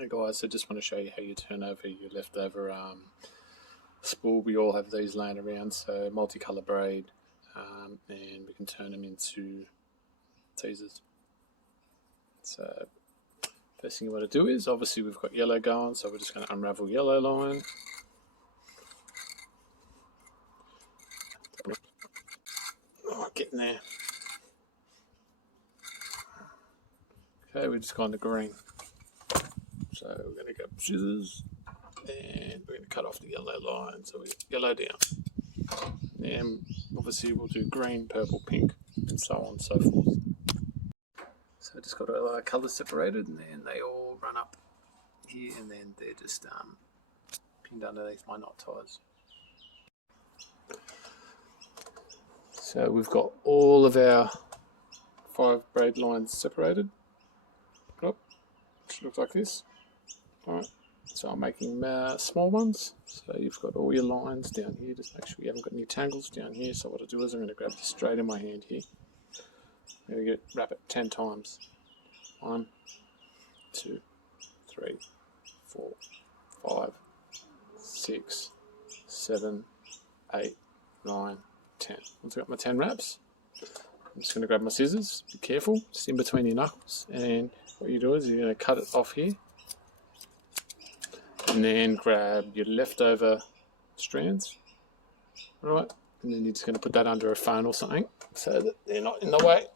Hey guys, I just want to show you how you turn over your leftover spool. We all have these laying around, so multicolored braid, and we can turn them into teasers. So first thing you want to do is, obviously we've got yellow going, so we're just going to unravel yellow line. Oh, getting there. Okay, we're just going to green. So we're going to go scissors and we're going to cut off the yellow line. So we yellow down. And obviously we'll do green, purple, pink, and so on and so forth. So I just got our colours separated, and then they all run up here, and then they're just pinned underneath my knot ties. So we've got all of our 5 braid lines separated. Oh, should look like this. Alright, so I'm making small ones. So you've got all your lines down here. Just make sure you haven't got any tangles down here. So what I do is I'm going to grab this straight in my hand here. I'm going to wrap it 10 times. 1, 2, 3, 4, 5, 6, 7, 8, 9, 10. Once I've got my 10 wraps, I'm just going to grab my scissors. Be careful, just in between your knuckles. And what you do is you're going to cut it off here. And then grab your leftover strands. Right, and then you're just going to put that under a phone or something so that they're not in the way.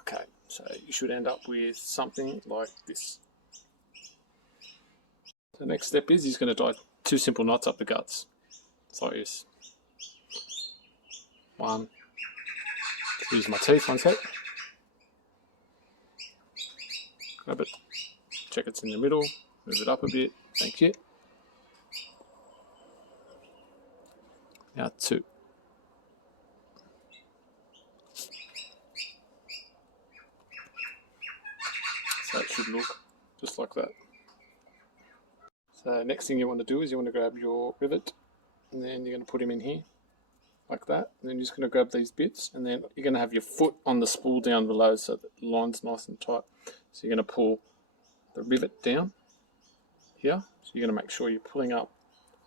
Okay, so you should end up with something like this. The next step is he's going to tie 2 simple knots up the guts. It's like this. 1, use my teeth, 1 sec. Grab it, check it's in the middle, move it up a bit, thank you. Now 2. So it should look just like that. So next thing you want to do is you want to grab your rivet, and then you're going to put him in here like that, and then you're just going to grab these bits, and then you're going to have your foot on the spool down below so that the line's nice and tight. So you're going to pull the rivet down here, so you're going to make sure you're pulling up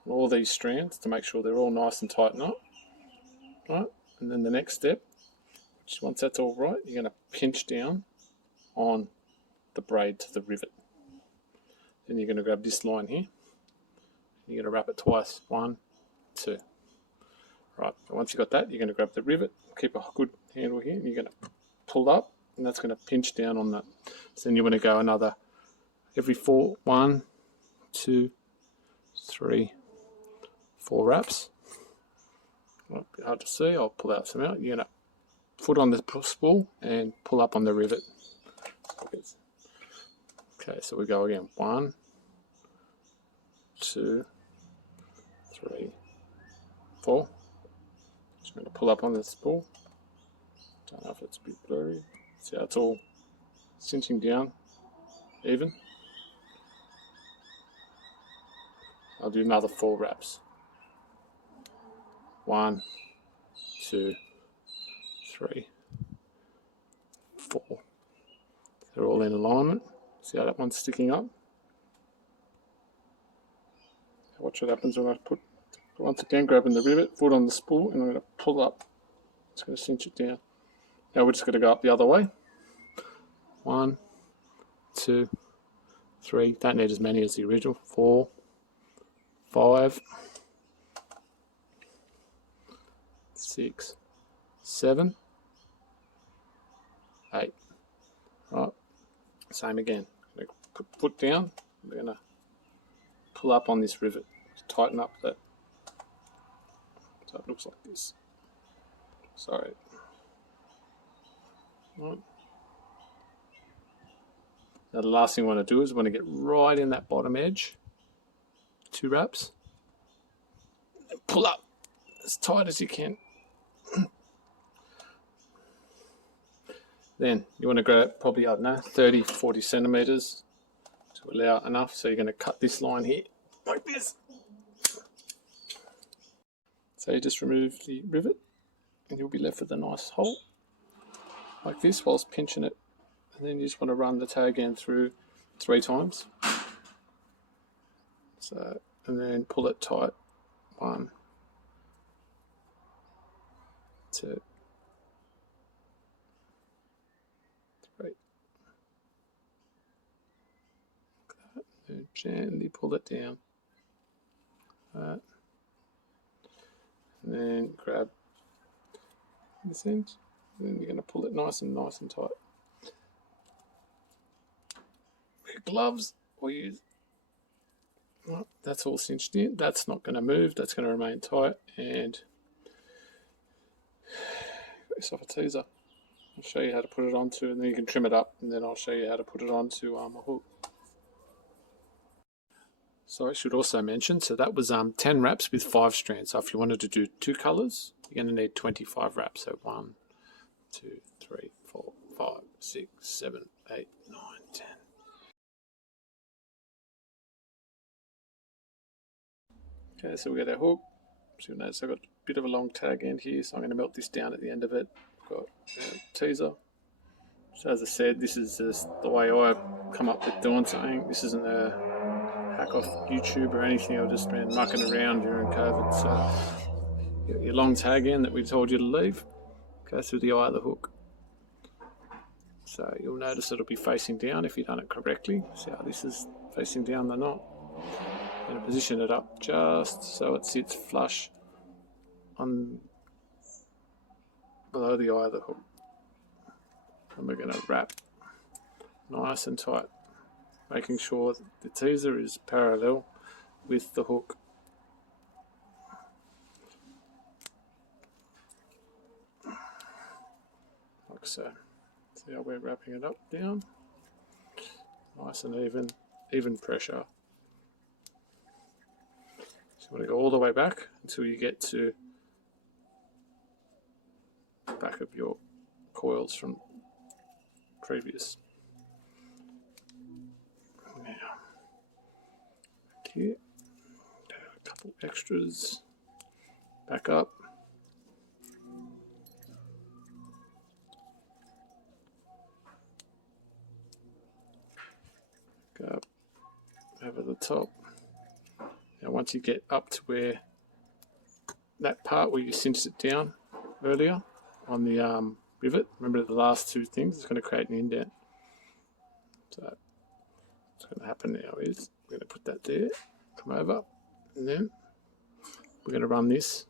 all these strands to make sure they're all nice and tight up. Right, and then the next step, which once that's all right, you're going to pinch down on the braid to the rivet. Then you're going to grab this line here, you're going to wrap it twice, 1, 2. Right, so once you've got that, you're going to grab the rivet, keep a good handle here, and you're going to pull up, and that's going to pinch down on that. So then you want to go another every 4, 1, 2, 3, 4 wraps. Might be hard to see, I'll pull out some out. You're going to foot on the spool and pull up on the rivet. Okay, so we go again. 1, 2, 3, 4. Just going to pull up on the spool. Don't know if it's a bit blurry. See how it's all cinching down even. I'll do another 4 wraps. 1, 2, 3, 4. They're all in alignment. See how that one's sticking up? Watch what happens when I put, once again, grabbing the rivet, foot on the spool, and I'm going to pull up. It's going to cinch it down. Now we're just going to go up the other way. 1, 2, 3. Don't need as many as the original. 4, 5, 6, 7, 8. Right. Same again. I'm going to put foot down. We're going to pull up on this rivet to tighten up that. So it looks like this. Sorry. Right. Now the last thing we want to do is we want to get right in that bottom edge. 2 wraps. And pull up as tight as you can. Then you want to grab probably, I don't know, 30, 40 centimeters to allow enough. So you're going to cut this line here like this. So you just remove the rivet and you'll be left with a nice hole like this whilst pinching it. And then you just want to run the tag end through 3 times. So, and then pull it tight. 1, 2, 3. And gently pull it down. And then grab this end. And then you're going to pull it nice and tight. Wear gloves or use. Well, that's all cinched in. That's not going to move. That's going to remain tight. And got yourself a teaser. I'll show you how to put it onto, and then you can trim it up, and then I'll show you how to put it onto a hook. So I should also mention, so that was 10 wraps with 5 strands. So if you wanted to do 2 colors, you're going to need 25 wraps. So 1, 2, 3, 4, 5, 6, 7, 8, 9, 10. Okay, so we got our hook. So you'll notice I've got a bit of a long tag end here, so I'm going to melt this down at the end of it. I've got a teaser. So as I said, this is just the way I come up with doing something. This isn't a hack off YouTube or anything. I've just been mucking around during COVID. So your long tag end that we told you to leave goes through the eye of the hook. So you'll notice it'll be facing down if you've done it correctly. See how this is facing down the knot. I'm going to position it up just so it sits flush on below the eye of the hook. And we're going to wrap nice and tight, making sure that the teaser is parallel with the hook. Like so. See how we're wrapping it up down? Nice and even pressure. So you want to go all the way back until you get to the back of your coils from previous. Now, here, a couple extras. Back up. Go up over the top. Now once you get up to where that part where you cinched it down earlier on the rivet, remember the last 2 things, it's going to create an indent. So what's going to happen now is we're going to put that there, come over, and then we're going to run this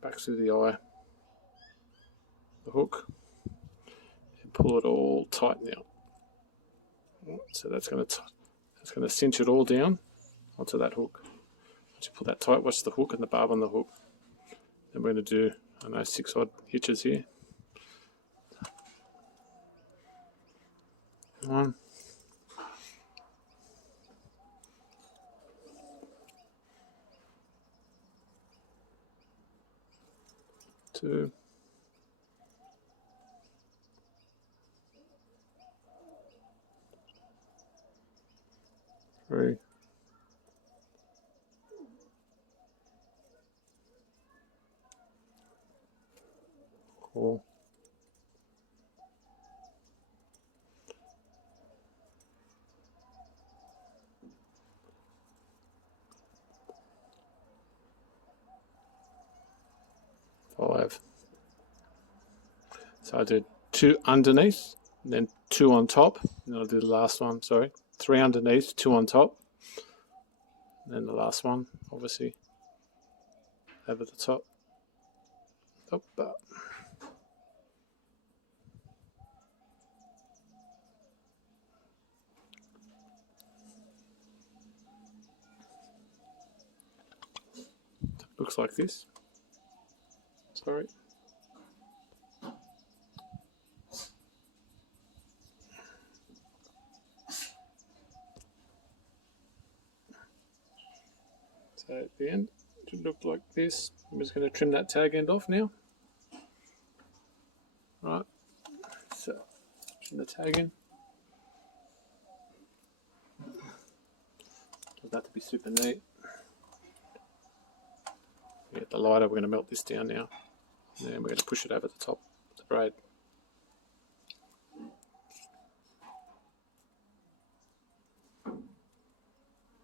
back through the eye, the hook, and pull it all tight now. So that's going to cinch it all down onto that hook. Once you pull that tight, watch the hook and the barb on the hook. Then we're going to do, I don't know, 6 odd hitches here. 1, 2, 3, 4, 5. So I did 2 underneath, and then 2 on top, and I'll do the last one, sorry. 3 underneath, 2 on top, and then the last one, obviously, over the top. Up, up. Looks like this. Sorry. So at the end, it should look like this. I'm just going to trim that tag end off now. Right. So trim the tag in. Doesn't have to be super neat. Get the lighter, we're going to melt this down now. And then we're going to push it over the top of the braid.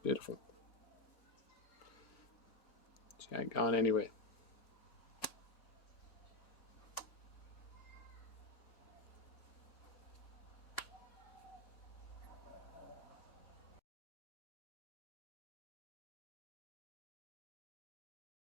Beautiful. She ain't going anywhere.